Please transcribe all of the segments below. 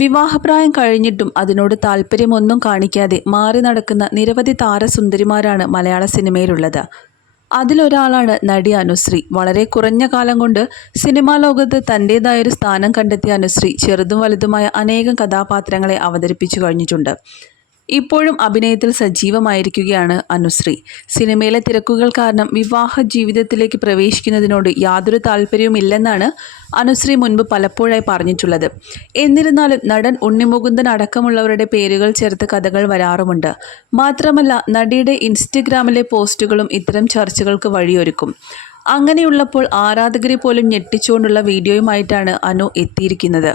വിവാഹപ്രായം കഴിഞ്ഞിട്ടും അതിനോട് താല്പര്യമൊന്നും കാണിക്കാതെ മാറി നടക്കുന്ന നിരവധി താരസുന്ദരിമാരാണ് മലയാള സിനിമയിലുള്ളത്. അതിലൊരാളാണ് നടി അനുശ്രീ. വളരെ കുറഞ്ഞ കാലം കൊണ്ട് സിനിമാ ലോകത്ത് തന്റേതായൊരു സ്ഥാനം കണ്ടെത്തിയ അനുശ്രീ ചെറുതും വലുതുമായ അനേകം കഥാപാത്രങ്ങളെ അവതരിപ്പിച്ചു കഴിഞ്ഞിട്ടുണ്ട്. ഇപ്പോഴും അഭിനയത്തിൽ സജീവമായിരിക്കുകയാണ് അനുശ്രീ. സിനിമയിലെ തിരക്കുകൾ കാരണം വിവാഹ ജീവിതത്തിലേക്ക് പ്രവേശിക്കുന്നതിനോട് യാതൊരു താല്പര്യവുമില്ലെന്നാണ് അനുശ്രീ മുൻപ് പലപ്പോഴായി പറഞ്ഞിട്ടുള്ളത്. എന്നിരുന്നാലും നടൻ ഉണ്ണിമുകുന്ദൻ അടക്കമുള്ളവരുടെ പേരുകൾ ചേർത്ത് കഥകൾ വരാറുമുണ്ട്. മാത്രമല്ല നടിയുടെ ഇൻസ്റ്റഗ്രാമിലെ പോസ്റ്റുകളും ഇത്തരം ചർച്ചകൾക്ക് വഴിയൊരുക്കും. അങ്ങനെയുള്ളപ്പോൾ ആരാധകരെ പോലും ഞെട്ടിച്ചുകൊണ്ടുള്ള വീഡിയോയുമായിട്ടാണ് അനു എത്തിയിരിക്കുന്നത്.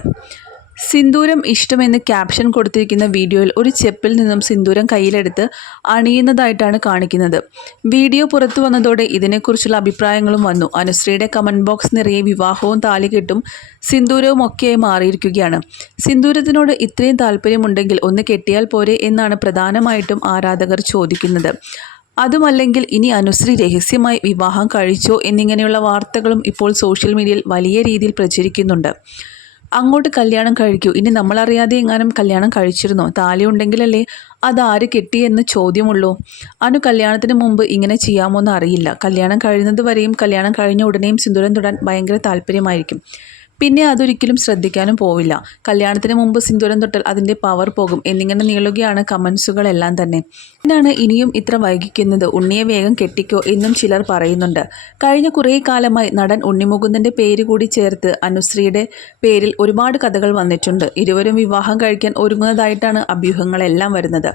സിന്ദൂരം ഇഷ്ടമെന്ന് ക്യാപ്ഷൻ കൊടുത്തിരിക്കുന്ന വീഡിയോയിൽ ഒരു ചെപ്പിൽ നിന്നും സിന്ദൂരം കയ്യിലെടുത്ത് അണിയുന്നതായിട്ടാണ് കാണിക്കുന്നത്. വീഡിയോ പുറത്തു വന്നതോടെ ഇതിനെക്കുറിച്ചുള്ള അഭിപ്രായങ്ങളും വന്നു. അനുശ്രീയുടെ കമന്റ് ബോക്സ് നിറയെ വിവാഹവും താലികെട്ടും സിന്ദൂരവും ഒക്കെയായി മാറിയിരിക്കുകയാണ്. സിന്ദൂരത്തിനോട് ഇത്രയും താല്പര്യമുണ്ടെങ്കിൽ ഒന്ന് കെട്ടിയാൽ പോരെ എന്നാണ് പ്രധാനമായിട്ടും ആരാധകർ ചോദിക്കുന്നത്. അതുമല്ലെങ്കിൽ ഇനി അനുശ്രീ രഹസ്യമായി വിവാഹം കഴിച്ചോ എന്നിങ്ങനെയുള്ള വാർത്തകളും ഇപ്പോൾ സോഷ്യൽ മീഡിയയിൽ വലിയ രീതിയിൽ പ്രചരിക്കുന്നുണ്ട്. അങ്ങോട്ട് കല്യാണം കഴിക്കൂ. ഇനി നമ്മളറിയാതെ എങ്ങാനും കല്യാണം കഴിച്ചിരുന്നോ? താലി ഉണ്ടെങ്കിലല്ലേ അതാര് കെട്ടിയെന്ന് ചോദ്യമുള്ളൂ. അനു കല്യാണത്തിന് മുമ്പ് ഇങ്ങനെ ചെയ്യാമോ എന്ന് അറിയില്ല. കല്യാണം കഴിയുന്നത് വരെയും കല്യാണം കഴിഞ്ഞ ഉടനെയും സിന്ദൂരം തൊടാൻ ഭയങ്കര താല്പര്യമായിരിക്കും. പിന്നെ അതൊരിക്കലും ശ്രദ്ധിക്കാനും പോവില്ല. കല്യാണത്തിന് മുമ്പ് സിന്ദൂരം തൊട്ടാൽ അതിന്റെ പവർ പോകും. എന്നിങ്ങനെ നീളുകയാണ് കമൻസുകളെല്ലാം തന്നെ. എന്താണ് ഇനിയും ഇത്ര വൈകിക്കുന്നത്? ഉണ്ണിയെ വേഗം കെട്ടിക്കോ എന്നും ചിലർ പറയുന്നുണ്ട്. കഴിഞ്ഞ കുറേ കാലമായി നടൻ ഉണ്ണിമുകുന്ദന്റെ പേര് കൂടി ചേർത്ത് അനുശ്രീയുടെ പേരിൽ ഒരുപാട് കഥകൾ വന്നിട്ടുണ്ട്. ഇരുവരും വിവാഹം കഴിക്കാൻ ഒരുങ്ങുന്നതായിട്ടാണ് അഭ്യൂഹങ്ങളെല്ലാം വരുന്നത്.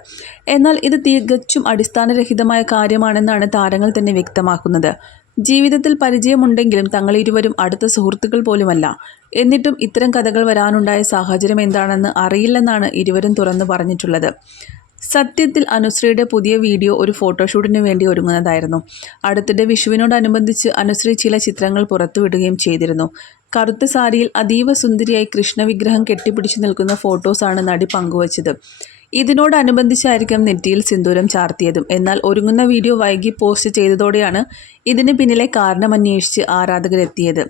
എന്നാൽ ഇത് തികച്ചും അടിസ്ഥാനരഹിതമായ കാര്യമാണെന്നാണ് താരങ്ങൾ തന്നെ വ്യക്തമാക്കുന്നത്. ജീവിതത്തിൽ പരിചയമുണ്ടെങ്കിലും തങ്ങൾ ഇരുവരും അടുത്ത സുഹൃത്തുക്കൾ പോലുമല്ല. എന്നിട്ടും ഇത്തരം കഥകൾ വരാനുണ്ടായ സാഹചര്യം എന്താണെന്ന് അറിയില്ലെന്നാണ് ഇരുവരും തുറന്നു പറഞ്ഞിട്ടുള്ളത്. സത്യത്തിൽ അനുശ്രീയുടെ പുതിയ വീഡിയോ ഒരു ഫോട്ടോഷൂട്ടിന് വേണ്ടി ഒരുങ്ങുന്നതായിരുന്നു. അടുത്തിടെ വിഷുവിനോടനുബന്ധിച്ച് അനുശ്രീ ചില ചിത്രങ്ങൾ പുറത്തുവിടുകയും ചെയ്തിരുന്നു. കറുത്ത സാരിയിൽ അതീവ സുന്ദരിയായി കൃഷ്ണവിഗ്രഹം കെട്ടിപ്പിടിച്ചു നിൽക്കുന്ന ഫോട്ടോസാണ് നടി പങ്കുവച്ചത്. ഇതിനോടനുബന്ധിച്ചായിരിക്കും നെറ്റിയിൽ സിന്ദൂരം ചാർത്തിയതും. എന്നാൽ ഒരുങ്ങുന്ന വീഡിയോ വൈകി പോസ്റ്റ് ചെയ്തതോടെയാണ് ഇതിന് പിന്നിലെ കാരണമന്വേഷിച്ച് ആരാധകരെത്തിയത്.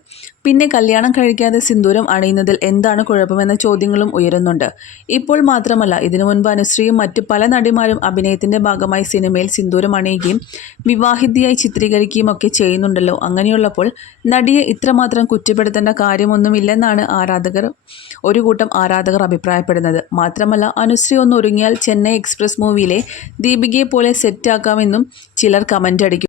പിന്നെ കല്യാണം കഴിക്കാതെ സിന്ദൂരം അണിയുന്നതിൽ എന്താണ് കുഴപ്പമെന്ന ചോദ്യങ്ങളും ഉയരുന്നുണ്ട്. ഇപ്പോൾ മാത്രമല്ല ഇതിനു മുൻപ് അനുശ്രീയും മറ്റ് പല നടിമാരും അഭിനയത്തിന്റെ ഭാഗമായി സിനിമയിൽ സിന്ദൂരം അണിയുകയും വിവാഹിതയായി ചിത്രീകരിക്കുകയും ഒക്കെ ചെയ്യുന്നുണ്ടല്ലോ. അങ്ങനെയുള്ളപ്പോൾ നടിയെ ഇത്രമാത്രം കുറ്റപ്പെടുത്തേണ്ട കാര്യമൊന്നുമില്ലെന്നാണ് ആരാധകർ ഒരു കൂട്ടം ആരാധകർ അഭിപ്രായപ്പെടുന്നത്. മാത്രമല്ല അനുശ്രീ ഒന്ന് ഒരുങ്ങിയാൽ ചെന്നൈ എക്സ്പ്രസ് മൂവിയിലെ ദീപികയെ പോലെ സെറ്റാക്കാമെന്നും ചിലർ കമന്റ് അടിക്കും